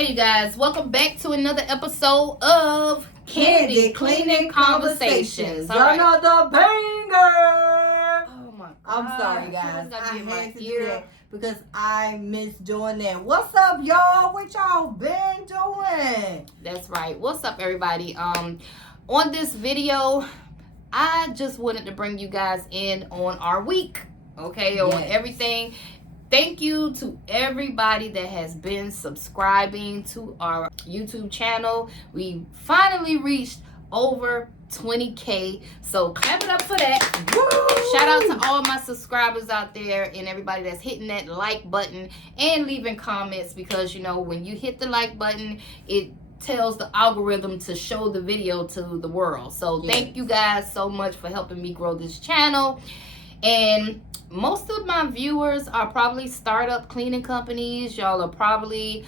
Hey, you guys, welcome back to another episode of Candid Cleaning Conversations. Another banger. Oh my God. I'm sorry, guys. I in my had to do ear. that because I miss doing that. What's up, y'all? What y'all been doing? That's right. What's up, everybody? On this video, I just wanted to bring you guys in on our week, okay? On Yes. everything. Thank you to everybody that has been subscribing to our YouTube channel. We finally reached over 20K. So clap it up for that. Woo! Shout out to all my subscribers out there and everybody that's hitting that like button and leaving comments, because you know when you hit the like button, it tells the algorithm to show the video to the world. So thank you guys so much for helping me grow this channel. And most of my viewers are probably startup cleaning companies. Y'all are probably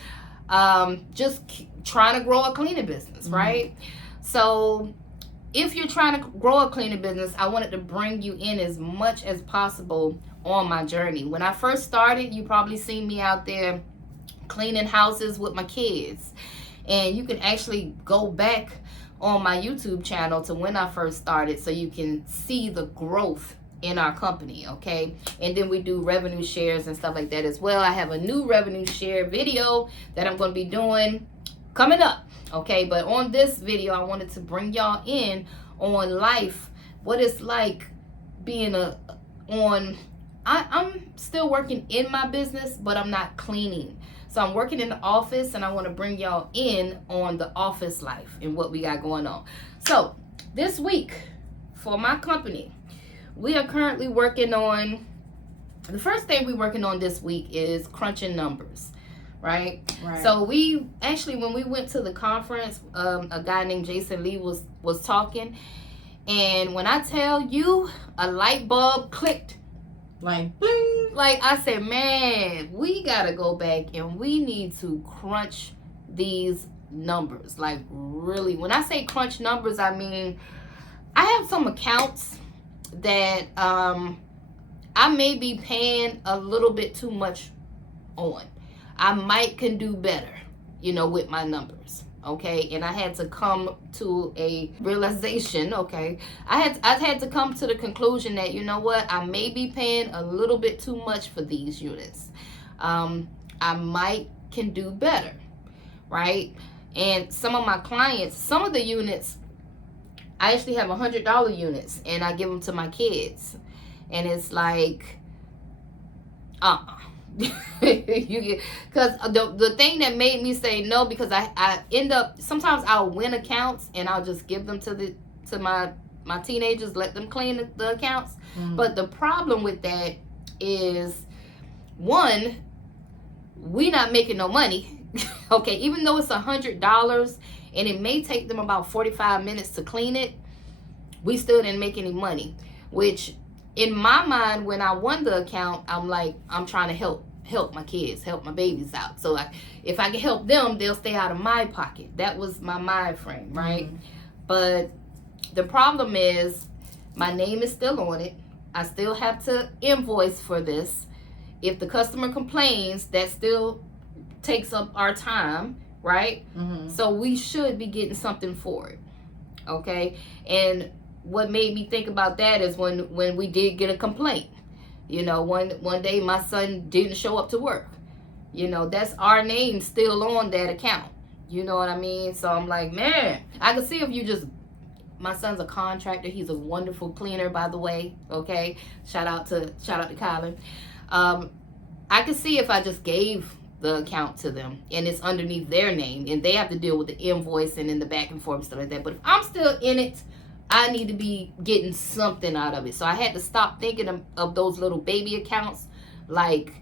just trying to grow a cleaning business, right? So if you're trying to grow a cleaning business, I wanted to bring you in as much as possible on my journey. When I first started, you probably seen me out there cleaning houses with my kids. And you can actually go back on my YouTube channel to when I first started so you can see the growth in our company, okay? And then we do revenue shares and stuff like that as well. I have a new revenue share video that I'm going to be doing coming up, okay? But on this video, I wanted to bring y'all in on life, what it's like being I'm still working in my business, but I'm not cleaning. So I'm working in the office, and I want to bring y'all in on the office life and what we got going on. So this week for my company, we are currently working on, the first thing we're working on this week is crunching numbers, right? So we actually, when we went to the conference, a guy named Jason Lee was talking, and when I tell you, a light bulb clicked. Like, bling. Like I said, man, we gotta go back and we need to crunch these numbers. Like really, when I say crunch numbers, I mean, I have some accounts that I may be paying a little bit too much on. I might can do better, you know, with my numbers, okay? And I had to come to a realization, okay? I've had to come to the conclusion that, you know what, I may be paying a little bit too much for these units. I might can do better, right? And some of my clients, some of the units, I actually have $100 units, and I give them to my kids, and it's like, because the thing that made me say no, because I end up, sometimes I'll win accounts and I'll just give them to my teenagers, let them clean the accounts. But the problem with that is, one, we not making no money. Okay, even though it's $100 and it may take them about 45 minutes to clean it, we still didn't make any money. Which in my mind, when I won the account, I'm like, I'm trying to help my kids, help my babies out. So if I can help them, they'll stay out of my pocket. That was my mind frame, right? But the problem is, my name is still on it. I still have to invoice for this. If the customer complains, that still takes up our time, right? So we should be getting something for it, okay? And what made me think about that is when we did get a complaint. You know, one day my son didn't show up to work. You know, that's our name still on that account. You know what I mean? So I'm like, man, I can see if you just, my son's a contractor. He's a wonderful cleaner, by the way, okay? Shout out to Kylan. I can see if I just gave the account to them and it's underneath their name and they have to deal with the invoicing and the back and forth and stuff like that. But if I'm still in it, I need to be getting something out of it. So I had to stop thinking of those little baby accounts like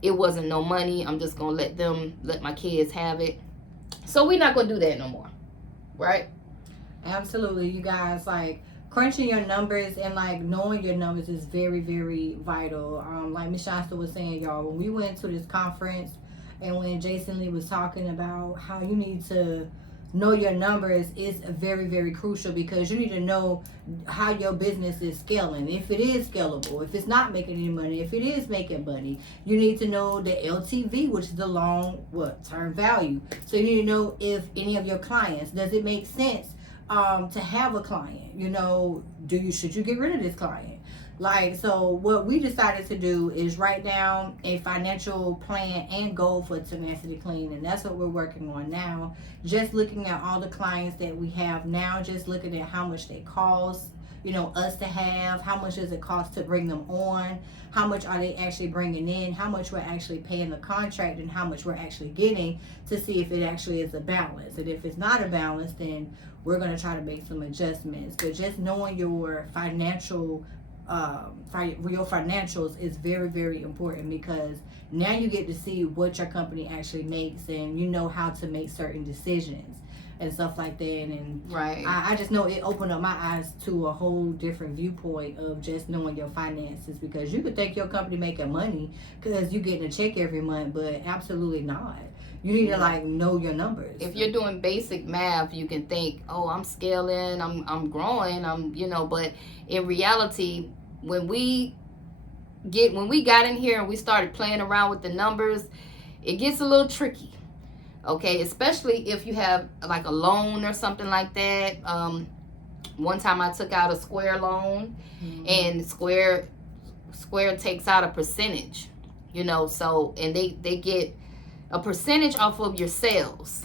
it wasn't no money. I'm just going to let my kids have it. So we're not going to do that no more. Right? Absolutely. You guys, like, crunching your numbers and like knowing your numbers is very, very vital. Like Miss Shasta was saying, y'all, when we went to this conference and when Jason Lee was talking about how you need to know your numbers is very, very crucial, because you need to know how your business is scaling. If it is scalable, if it's not making any money, if it is making money, you need to know the LTV, which is the long term value. So you need to know if any of your clients, does it make sense to have a client? You know, should you get rid of this client? Like, so what we decided to do is write down a financial plan and goal for Tenacity Clean, and that's what we're working on now. Just looking at all the clients that we have now, just looking at how much they cost, you know, us to have, how much does it cost to bring them on, how much are they actually bringing in, how much we're actually paying the contract, and how much we're actually getting, to see if it actually is a balance. And if it's not a balance, then we're going to try to make some adjustments. But just knowing your financials is very, very important, because now you get to see what your company actually makes, and you know how to make certain decisions and stuff like that. And right, I just know it opened up my eyes to a whole different viewpoint of just knowing your finances, because you could think your company making money because you getting a check every month, but absolutely not. You need to like know your numbers. If you're doing basic math, you can think, oh, I'm scaling, I'm growing, but in reality, when we got in here and we started playing around with the numbers, it gets a little tricky. Okay, especially if you have like a loan or something like that. One time I took out a Square loan, and Square takes out a percentage, so, and they get a percentage off of your sales.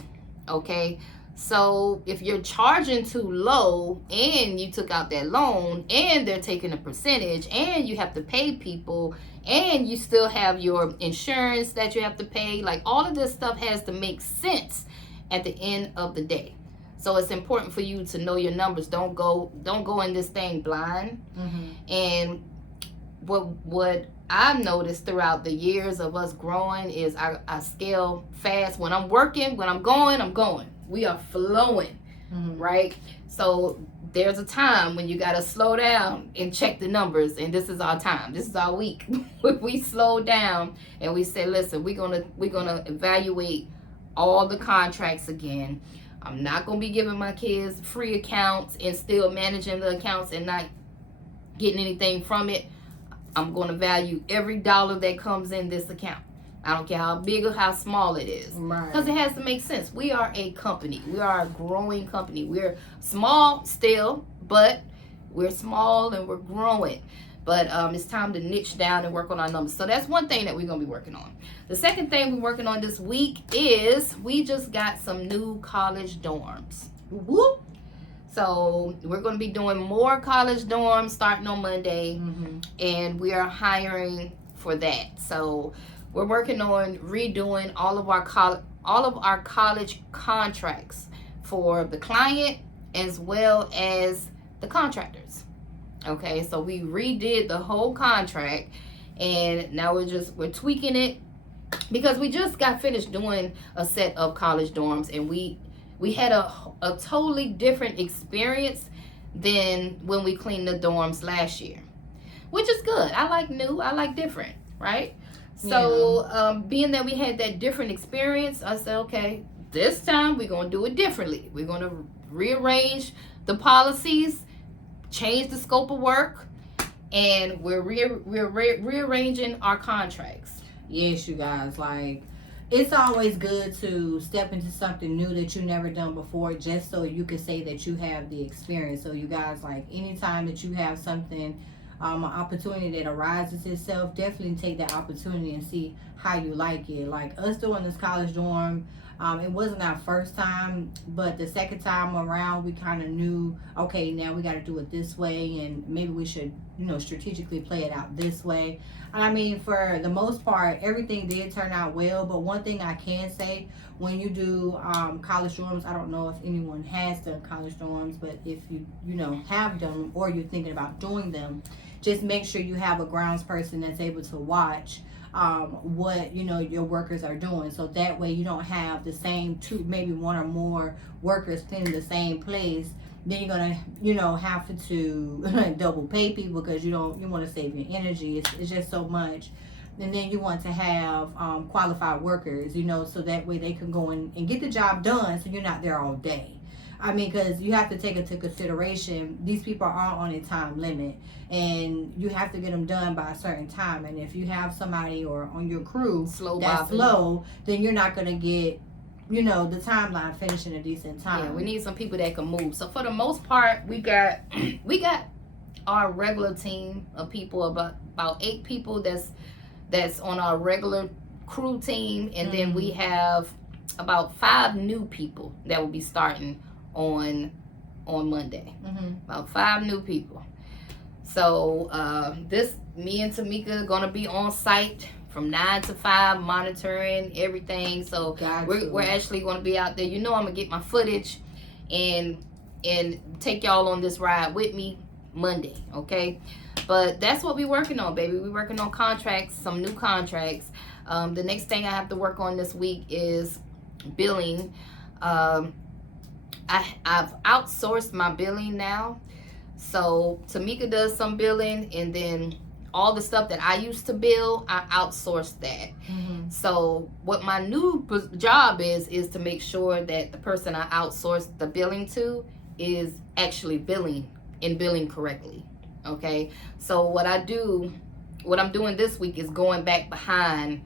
Okay, so if you're charging too low and you took out that loan and they're taking a percentage and you have to pay people and you still have your insurance that you have to pay, like all of this stuff has to make sense at the end of the day. So it's important for you to know your numbers. Don't go in this thing blind. And what I've noticed throughout the years of us growing is I scale fast. When I'm working, when I'm going. We are flowing, right? So there's a time when you got to slow down and check the numbers, and this is our time. This is our week. We slow down and we say, listen, we're gonna evaluate all the contracts again. I'm not gonna be giving my kids free accounts and still managing the accounts and not getting anything from it. I'm going to value every dollar that comes in this account. I don't care how big or how small it is, because it has to make sense. We are a company. We are a growing company. We're small still, but we're small and we're growing. But it's time to niche down and work on our numbers. So that's one thing that we're going to be working on. The second thing we're working on this week is we just got some new college dorms. Whoop. So we're going to be doing more college dorms starting on Monday, and we are hiring for that. So we're working on redoing all of our college contracts for the client as well as the contractors. Okay, so we redid the whole contract, and now we're tweaking it, because we just got finished doing a set of college dorms, and we had a totally different experience than when we cleaned the dorms last year, which is good. I like new, I like different, right? So being that we had that different experience, I said, okay, this time we're going to do it differently. We're going to rearrange the policies, change the scope of work, and we're rearranging our contracts. Yes, you guys, like, it's always good to step into something new that you've never done before, just so you can say that you have the experience. So you guys, like, anytime that you have something, an opportunity that arises itself, definitely take that opportunity and see how you like it. Like us doing this college dorm, it wasn't our first time, but the second time around we kind of knew, okay, now we got to do it this way, and maybe we should, strategically play it out this way. I mean, for the most part, everything did turn out well, but one thing I can say, when you do college dorms, I don't know if anyone has done college dorms, but if you have done them or you're thinking about doing them, just make sure you have a grounds person that's able to watch what your workers are doing, so that way you don't have the same two, maybe one or more workers cleaning the same place. Then you're gonna have to double pay people, because you want to save your energy. It's just so much and then you want to have qualified workers, so that way they can go in and get the job done, so you're not there all day. I mean, because you have to take into consideration these people are on a time limit, and you have to get them done by a certain time. And if you have somebody or on your crew that's slow, then you're not going to get the timeline finished in a decent time. Yeah, we need some people that can move. So for the most part, we got our regular team of people, about 8 people that's on our regular crew team, and then we have about 5 new people that will be starting on Monday. About 5 new people. So me and Tamika are gonna be on site from 9 to 5, monitoring everything. So we're actually gonna be out there. I'm gonna get my footage and take y'all on this ride with me Monday, okay? But that's what we're working on, baby. We're working on contracts, some new contracts. The next thing I have to work on this week is billing. I've outsourced my billing now. So Tamika does some billing, and then all the stuff that I used to bill, I outsourced that. So what my new job is to make sure that the person I outsourced the billing to is actually billing correctly. Okay, so what I'm doing this week is going back behind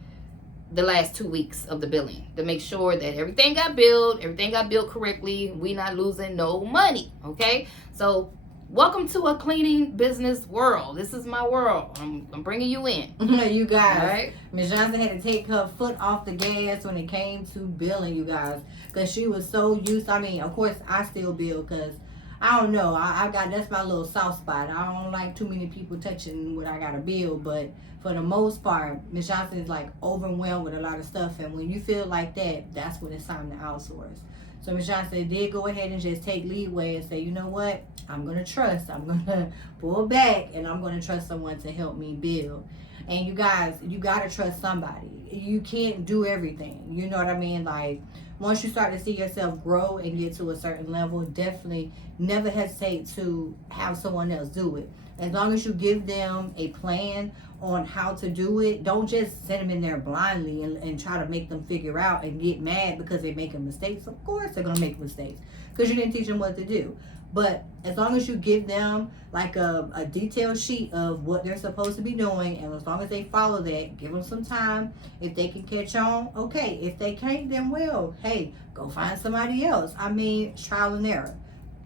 the last 2 weeks of the billing to make sure that everything got billed correctly. We not losing no money. Okay, so welcome to a cleaning business world. This is my world. I'm bringing you in. You guys, right? Ms. Johnson had to take her foot off the gas when it came to billing, you guys, because she was so used. I mean, of course, I still bill because I don't know. That's my little soft spot. I don't like too many people touching what I got to bill, but for the most part, Ms. Johnson is like overwhelmed with a lot of stuff, and when you feel like that, that's when it's time to outsource. So Ms. Johnson did go ahead and just take leeway and say, you know what? I'm going to trust. I'm going to pull back, and I'm going to trust someone to help me build. And you guys, you got to trust somebody. You can't do everything. You know what I mean? Like, once you start to see yourself grow and get to a certain level, definitely never hesitate to have someone else do it. As long as you give them a plan on how to do it, don't just send them in there blindly and try to make them figure out and get mad because they're making mistakes. Of course they're going to make mistakes because you didn't teach them what to do. But as long as you give them like a detailed sheet of what they're supposed to be doing, and as long as they follow that, give them some time. If they can catch on, okay. If they can't, then well, hey, go find somebody else. I mean, trial and error.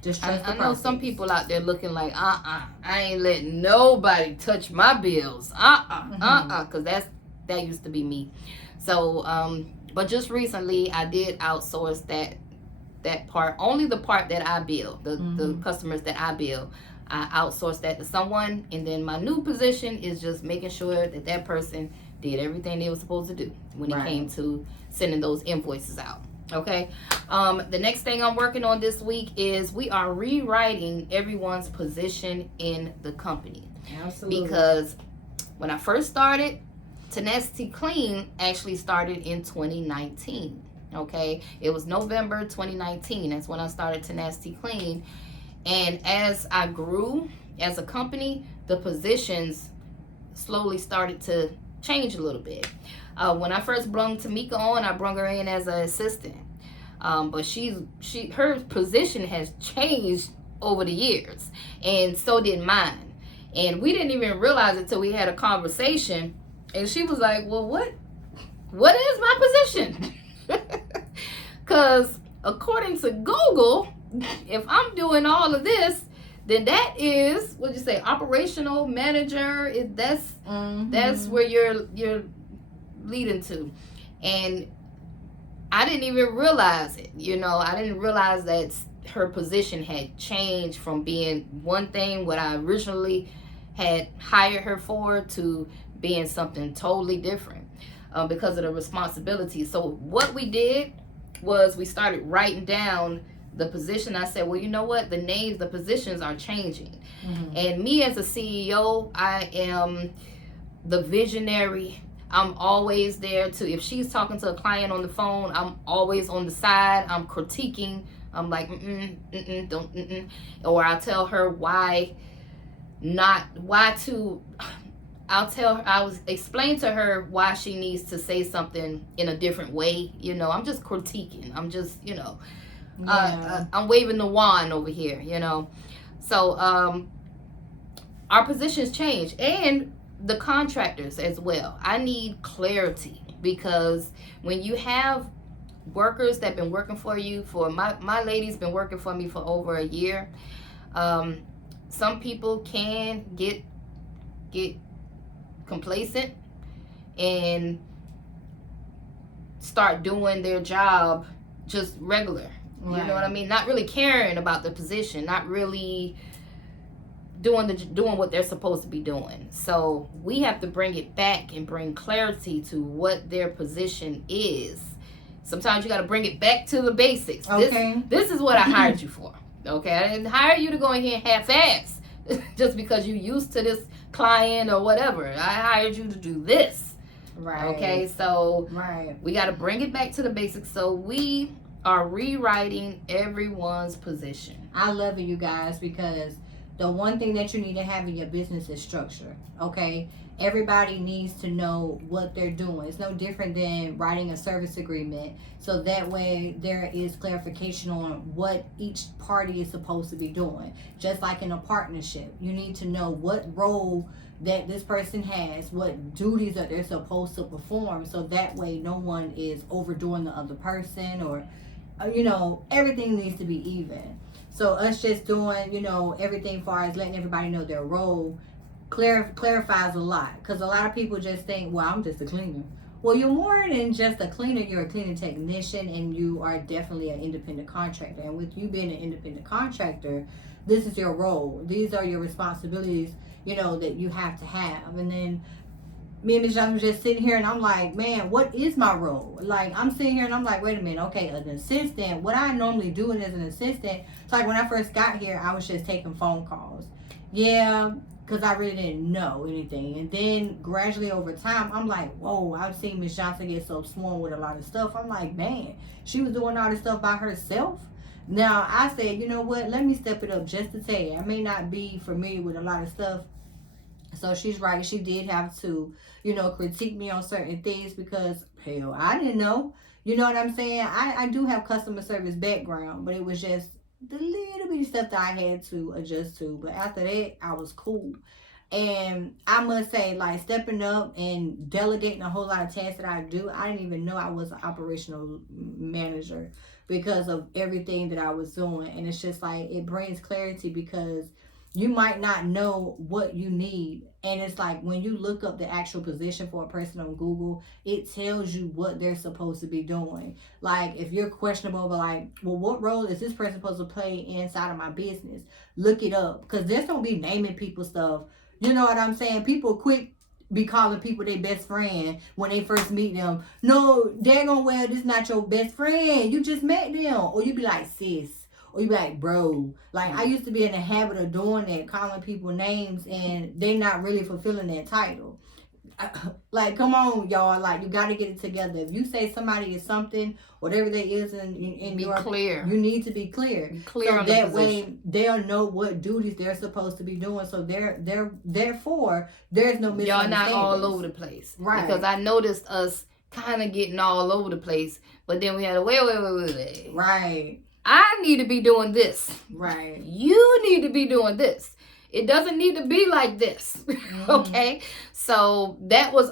Just trust the process. I know some people out there looking like, I ain't letting nobody touch my bills. Because that used to be me. So, but just recently, I did outsource that part, only the part that I bill, the customers that I bill. I outsourced that to someone, and then my new position is just making sure that person did everything they were supposed to do when it came to sending those invoices out. Okay. The next thing I'm working on this week is we are rewriting everyone's position in the company. Absolutely. Because when I first started, Tenacity Clean actually started in 2019. Okay, it was November 2019. That's when I started Tenacity Clean. And as I grew as a company, the positions slowly started to change a little bit. When I first brung Tamika on, I brung her in as an assistant. But her position has changed over the years, and so did mine. And we didn't even realize it till we had a conversation. And she was like, "Well, what is my position?" Because according to Google, if I'm doing all of this, then that is, what'd you say, operational manager. That's where you're leading to. And I didn't even realize it. I didn't realize that her position had changed from being one thing, what I originally had hired her for, to being something totally different because of the responsibility. So what we did was we started writing down the position. I said, well, you know what? The positions are changing. And me as a CEO, I am the visionary. I'm always there to, if she's talking to a client on the phone, I'm always on the side. I'm critiquing. I'm like, don't. Or I tell her why to I was explain to her why she needs to say something in a different way. I'm just critiquing. I'm just, I'm waving the wand over here, So our positions change, and the contractors as well. I need clarity, because when you have workers that been working for you for my lady's been working for me for over a year. Some people can get complacent and start doing their job just regular. Right. You know what I mean? Not really caring about the position, not really doing what they're supposed to be doing. So we have to bring it back and bring clarity to what their position is. Sometimes you got to bring it back to the basics. Okay. This is what I hired you for. Okay, I didn't hire you to go in here half-ass just because you used to this client or whatever. I hired you to do this. Right. Okay, so right. We got to bring it back to the basics. So we are rewriting everyone's position. I love it, you guys, because the one thing that you need to have in your business is structure. Okay, everybody needs to know what they're doing. It's no different than writing a service agreement, so that way there is clarification on what each party is supposed to be doing. Just like in a partnership, you need to know what role that this person has, what duties that they're supposed to perform, so that way no one is overdoing the other person, or everything needs to be even. So us just doing, everything as far as letting everybody know their role clarifies a lot. Because a lot of people just think, well, I'm just a cleaner. Well, you're more than just a cleaner. You're a cleaning technician, and you are definitely an independent contractor. And with you being an independent contractor, this is your role. These are your responsibilities, that you have to have. And then me and Ms. Johnson was just sitting here, and I'm like, man, what is my role? Like, I'm sitting here and I'm like, wait a minute, okay, an assistant. What I normally do as an assistant, so like when I first got here, I was just taking phone calls. Yeah, because I really didn't know anything. And then gradually over time, I'm like, whoa, I've seen Ms. Johnson get so swarmed with a lot of stuff. I'm like, man, she was doing all this stuff by herself. Now, I said, you know what, let me step it up just a tad. I may not be familiar with a lot of stuff. So she's right. She did have to, critique me on certain things because, hell, I didn't know. You know what I'm saying? I do have customer service background, but it was just the little bitty stuff that I had to adjust to. But after that, I was cool. And I must say, like, stepping up and delegating a whole lot of tasks that I do, I didn't even know I was an operational manager because of everything that I was doing. And it's just like, it brings clarity because you might not know what you need. And it's like when you look up the actual position for a person on Google, it tells you what they're supposed to be doing. Like if you're questionable, but like, well, what role is this person supposed to play inside of my business? Look it up, because there's gonna be naming people stuff. You know what I'm saying? People quick be calling people their best friend when they first meet them. No, daggone well, this not your best friend. You just met them. Or you be like, sis. Or you be like, bro. Like, I used to be in the habit of doing that, calling people names, and they not really fulfilling that title. Like, come on, y'all. Like, you got to get it together. If you say somebody is something, whatever they is, in your clear. You need to be clear. Be clear so on that the way they'll know what duties they're supposed to be doing. So therefore there's no misunderstandings. Y'all not all over the place, right? Because I noticed us kind of getting all over the place, but then we had to wait. Right. I need to be doing this. Right. You need to be doing this. It doesn't need to be like this. Mm-hmm. Okay. So that was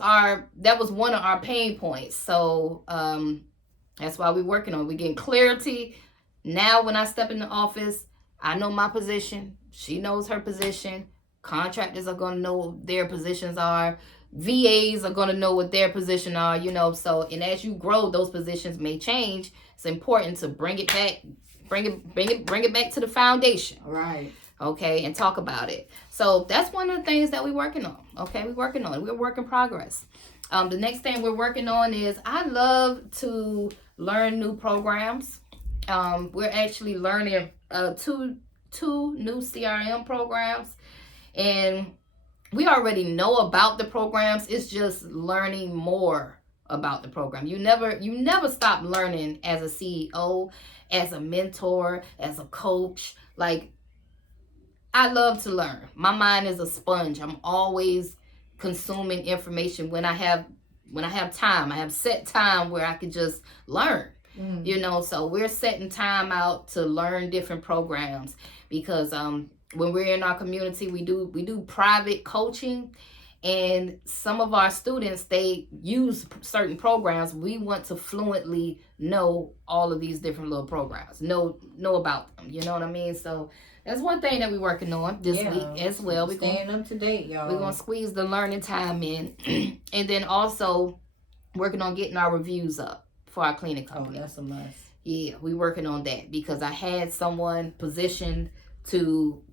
one of our pain points. So that's why we're working on it. We're getting clarity. Now when I step in the office, I know my position. She knows her position. Contractors are going to know what their positions are. VAs are going to know what their position are, So, and as you grow, those positions may change. It's important to bring it back. Bring it back to the foundation. Right. Okay, and talk about it. So that's one of the things that we're working on. Okay, we're working on it. We're a work in progress. The next thing we're working on is I love to learn new programs. We're actually learning two new CRM programs, and we already know about the programs. It's just learning more about the program. You never stop learning as a CEO, as a mentor, as a coach. Like, I love to learn. My mind is a sponge. I'm always consuming information when I have time. I have set time where I can just learn. You know, so we're setting time out to learn different programs because when we're in our community, we do private coaching, and some of our students, they use certain programs. We want to fluently know all of these different little programs, know about them. You know what I mean? So that's one thing that we're working on this week as well. We're staying up to date, y'all. We're gonna squeeze the learning time in, and then also working on getting our reviews up for our cleaning company. Oh, that's a must. Yeah, we're working on that because I had someone positioned to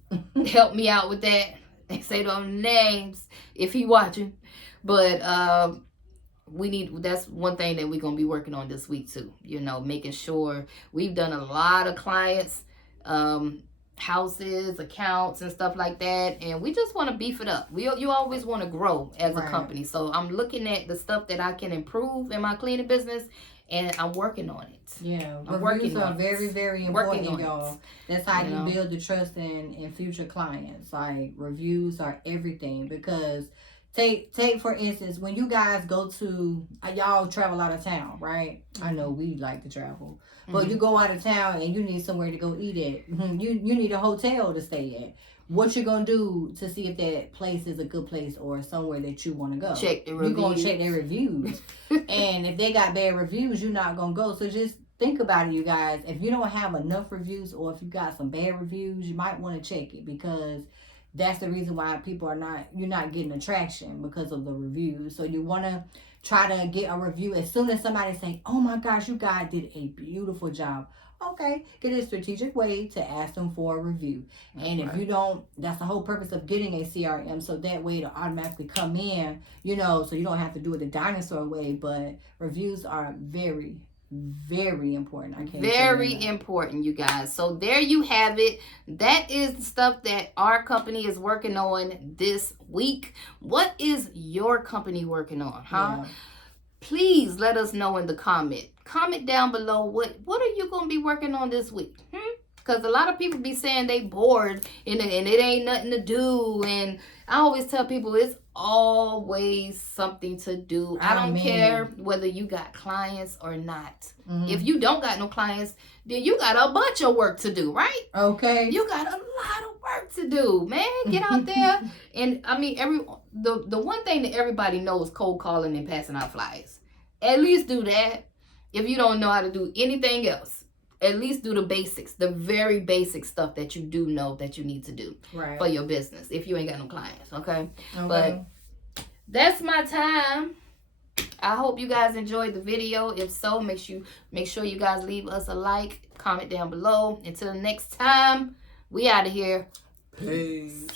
help me out with that. They say no names if he watching, but that's one thing that we're gonna be working on this week too. You know, making sure we've done a lot of clients, houses, accounts, and stuff like that, and we just want to beef it up. You always want to grow as a company, so I'm looking at the stuff that I can improve in my cleaning business, and I'm working on it. Yeah, reviews are very, very important, y'all. That's how you build the trust in future clients. Like, reviews are everything, because take for instance, when you guys go to, y'all travel out of town, right? I know we like to travel, but you go out of town and you need somewhere to go eat at. You need a hotel to stay at. What you gonna do to see if that place is a good place or somewhere that you want to go? Check the reviews. You're gonna check their reviews. And if they got bad reviews, you're not gonna go. So just think about it, you guys. If you don't have enough reviews, or if you got some bad reviews, you might want to check it, because that's the reason why you're not getting attraction, because of the reviews. So you want to try to get a review as soon as somebody say, "Oh my gosh, you guys did a beautiful job." Okay, get a strategic way to ask them for a review. And if you don't, that's the whole purpose of getting a CRM, so that way it'll automatically come in, you know, so you don't have to do it the dinosaur way. But reviews are very, very important. Very important, you guys. So there you have it. That is the stuff that our company is working on this week. What is your company working on, huh? Yeah. Please let us know in the comment down below, what are you going to be working on this week? Because a lot of people be saying they bored and it ain't nothing to do. And I always tell people it's always something to do. I don't care whether you got clients or not. If you don't got no clients, then you got a bunch of work to do, right? Okay. You got a lot of work to do, man. Get out there. And I mean, the one thing that everybody knows, cold calling and passing out flyers. At least do that. If you don't know how to do anything else, at least do the basics, the very basic stuff that you do know that you need to do for your business if you ain't got no clients, okay? But that's my time. I hope you guys enjoyed the video. If so, make sure you guys leave us a like, comment down below. Until next time, we out of here. Peace.